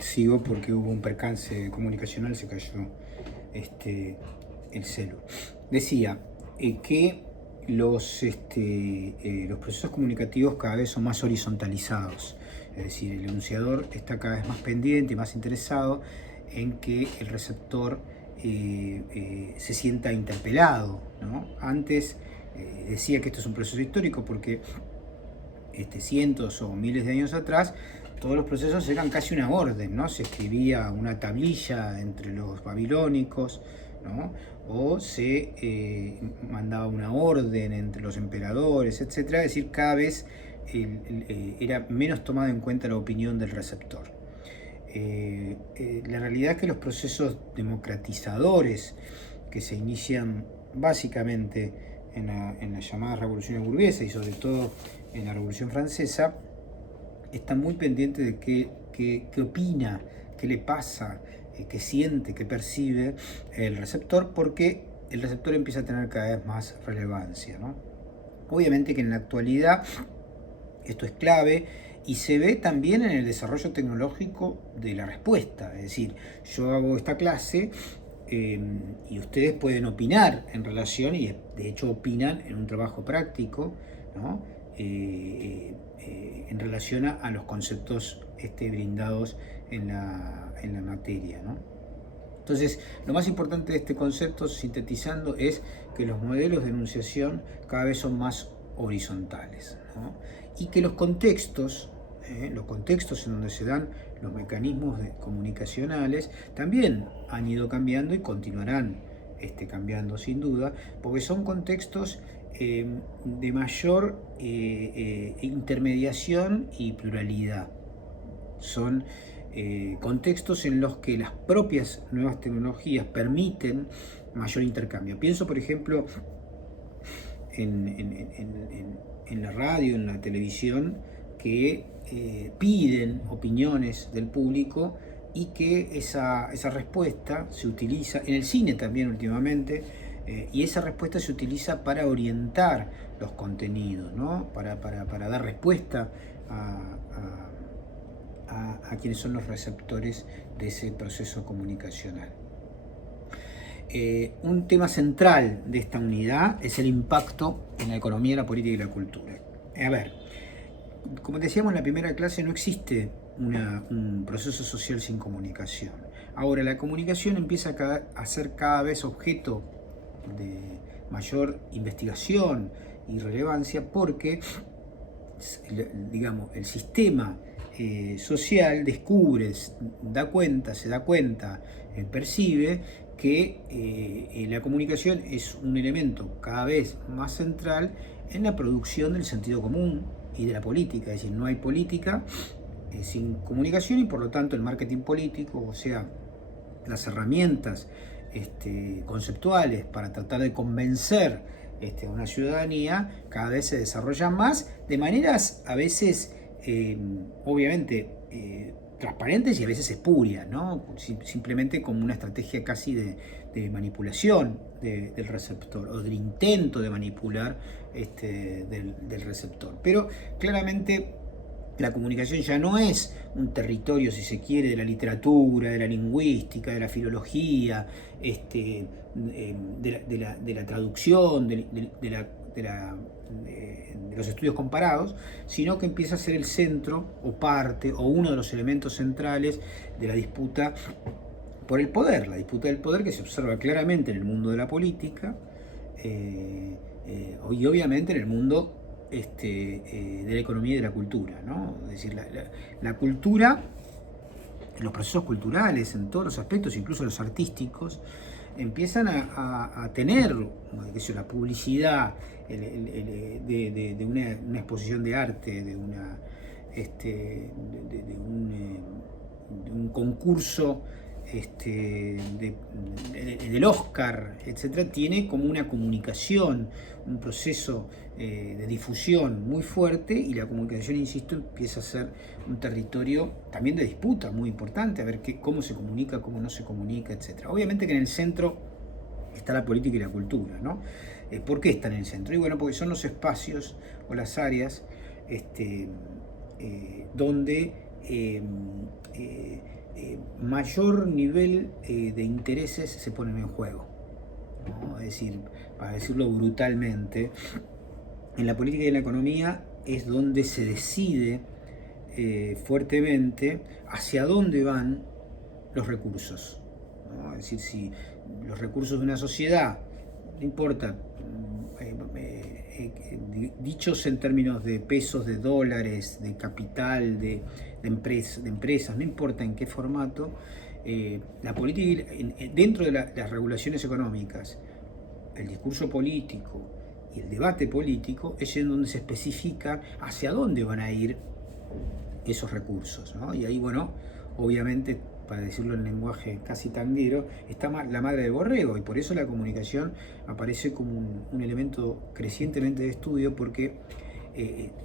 Sigo porque hubo un percance comunicacional, se cayó el celu. Decía que los procesos comunicativos cada vez son más horizontalizados. Es decir, el enunciador está cada vez más pendiente y más interesado en que el receptor se sienta interpelado, ¿no? Antes decía que esto es un proceso histórico porque cientos o miles de años atrás todos los procesos eran casi una orden, ¿no? Se escribía una tablilla entre los babilónicos, ¿no? O se mandaba una orden entre los emperadores, etc. Es decir, cada vez era menos tomada en cuenta la opinión del receptor. La realidad es que los procesos democratizadores que se inician básicamente en la llamada revolución burguesa y sobre todo en la Revolución Francesa, está muy pendiente de qué opina, qué le pasa, qué siente, qué percibe el receptor, porque el receptor empieza a tener cada vez más relevancia, ¿no? Obviamente que en la actualidad esto es clave y se ve también en el desarrollo tecnológico de la respuesta. Es decir, yo hago esta clase y ustedes pueden opinar en relación, y de hecho opinan en un trabajo práctico, ¿no? En relación a los conceptos brindados en la materia, ¿no? Entonces, lo más importante de este concepto, sintetizando, es que los modelos de enunciación cada vez son más horizontales, ¿no? Y que los contextos en donde se dan los mecanismos comunicacionales también han ido cambiando y continuarán cambiando sin duda, porque son contextos de mayor intermediación y pluralidad. Son contextos en los que las propias nuevas tecnologías permiten mayor intercambio. Pienso, por ejemplo, en la radio, en la televisión, que piden opiniones del público y que esa respuesta se utiliza, en el cine también últimamente, y esa respuesta se utiliza para orientar los contenidos, ¿no? para dar respuesta a quienes son los receptores de ese proceso comunicacional. Un tema central de esta unidad es el impacto en la economía, la política y la cultura. A ver, como decíamos en la primera clase, no existe un proceso social sin comunicación. Ahora, la comunicación empieza a ser cada vez objeto de mayor investigación y relevancia porque, digamos, el sistema social descubre, se da cuenta, percibe que la comunicación es un elemento cada vez más central en la producción del sentido común y de la política. Es decir, no hay política sin comunicación y por lo tanto el marketing político, o sea, las herramientas conceptuales para tratar de convencer a una ciudadanía cada vez se desarrollan más de maneras a veces obviamente transparentes y a veces espurias, ¿no? Simplemente como una estrategia casi de manipulación del receptor o del intento de manipular del receptor. Pero claramente la comunicación ya no es un territorio, si se quiere, de la literatura, de la lingüística, de la filología, de la traducción, de los estudios comparados, sino que empieza a ser el centro o parte o uno de los elementos centrales de la disputa por el poder, la disputa del poder que se observa claramente en el mundo de la política y obviamente en el mundo de la economía y de la cultura, ¿no? Es decir, la cultura, los procesos culturales en todos los aspectos, incluso los artísticos, empiezan a tener, la publicidad de una exposición de arte, de un concurso del Oscar, etcétera, tiene como una comunicación, un proceso de difusión muy fuerte, y la comunicación, insisto, empieza a ser un territorio también de disputa muy importante, a ver cómo se comunica, cómo no se comunica, etcétera. Obviamente que en el centro está la política y la cultura, ¿no? ¿Por qué están en el centro? Y bueno, porque son los espacios o las áreas donde mayor nivel de intereses se ponen en juego, ¿no? Es decir, para decirlo brutalmente, en la política y en la economía es donde se decide fuertemente hacia dónde van los recursos, ¿no? Es decir, si los recursos de una sociedad, no importa, dichos en términos de pesos, de dólares, de capital, de empresas, no importa en qué formato, la política, dentro de las regulaciones económicas, el discurso político y el debate político es en donde se especifica hacia dónde van a ir esos recursos, ¿no? Y ahí, bueno, obviamente, para decirlo en lenguaje casi tanguero, está la madre del borrego, y por eso la comunicación aparece como un elemento crecientemente de estudio, porque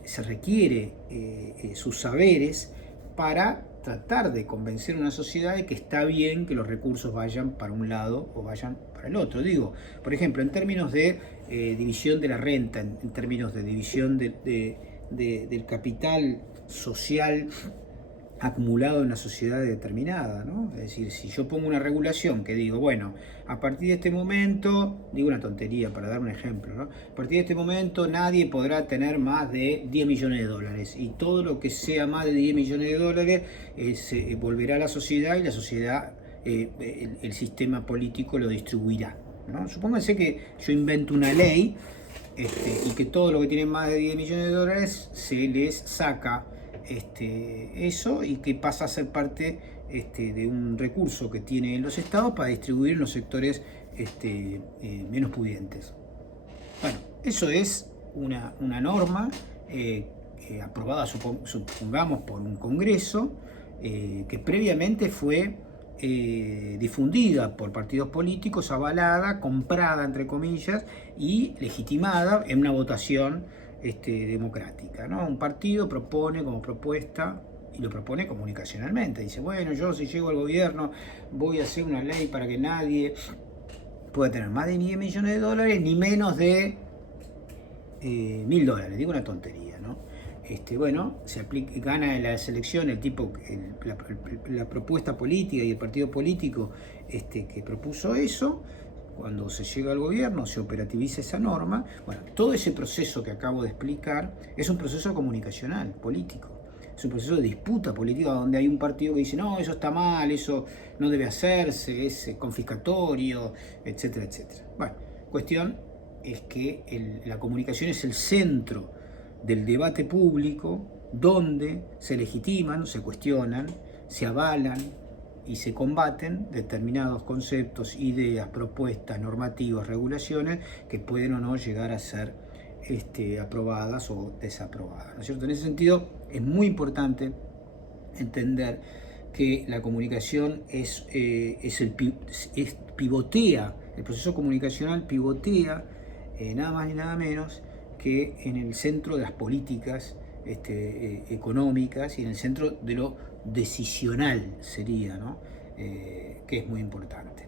se requiere sus saberes para tratar de convencer a una sociedad de que está bien que los recursos vayan para un lado o vayan para el otro. Digo, por ejemplo, en términos de división de la renta, en términos de división del capital social acumulado en una sociedad determinada, ¿no? Es decir, si yo pongo una regulación que digo, bueno, a partir de este momento, digo una tontería para dar un ejemplo, ¿no? A partir de este momento nadie podrá tener más de 10 millones de dólares, y todo lo que sea más de 10 millones de dólares se volverá a la sociedad, y la sociedad, el sistema político lo distribuirá, ¿no? Supónganse que yo invento una ley y que todo lo que tiene más de 10 millones de dólares se les saca eso, y que pasa a ser parte de un recurso que tienen los estados para distribuir en los sectores menos pudientes. Bueno, eso es una norma aprobada, supongamos, por un Congreso, que previamente fue difundida por partidos políticos, avalada, comprada entre comillas, y legitimada en una votación democrática, ¿no? Un partido propone como propuesta, y lo propone comunicacionalmente, dice, bueno, yo si llego al gobierno voy a hacer una ley para que nadie pueda tener más de 10 millones de dólares ni menos de $1000, digo una tontería, ¿no? Bueno, se aplica, gana la elección el tipo, la propuesta política y el partido político que propuso eso. Cuando se llega al gobierno se operativiza esa norma. Bueno, todo ese proceso que acabo de explicar es un proceso comunicacional, político. Es un proceso de disputa política donde hay un partido que dice, no, eso está mal, eso no debe hacerse, es confiscatorio, etcétera, etcétera. Bueno, cuestión es que la comunicación es el centro del debate público, donde se legitiman, se cuestionan, se avalan y se combaten determinados conceptos, ideas, propuestas, normativas, regulaciones que pueden o no llegar a ser aprobadas o desaprobadas, ¿no es cierto? En ese sentido es muy importante entender que la comunicación pivotea, el proceso comunicacional pivotea nada más ni nada menos que en el centro de las políticas económicas, y en el centro de lo decisional sería, ¿no? Que es muy importante.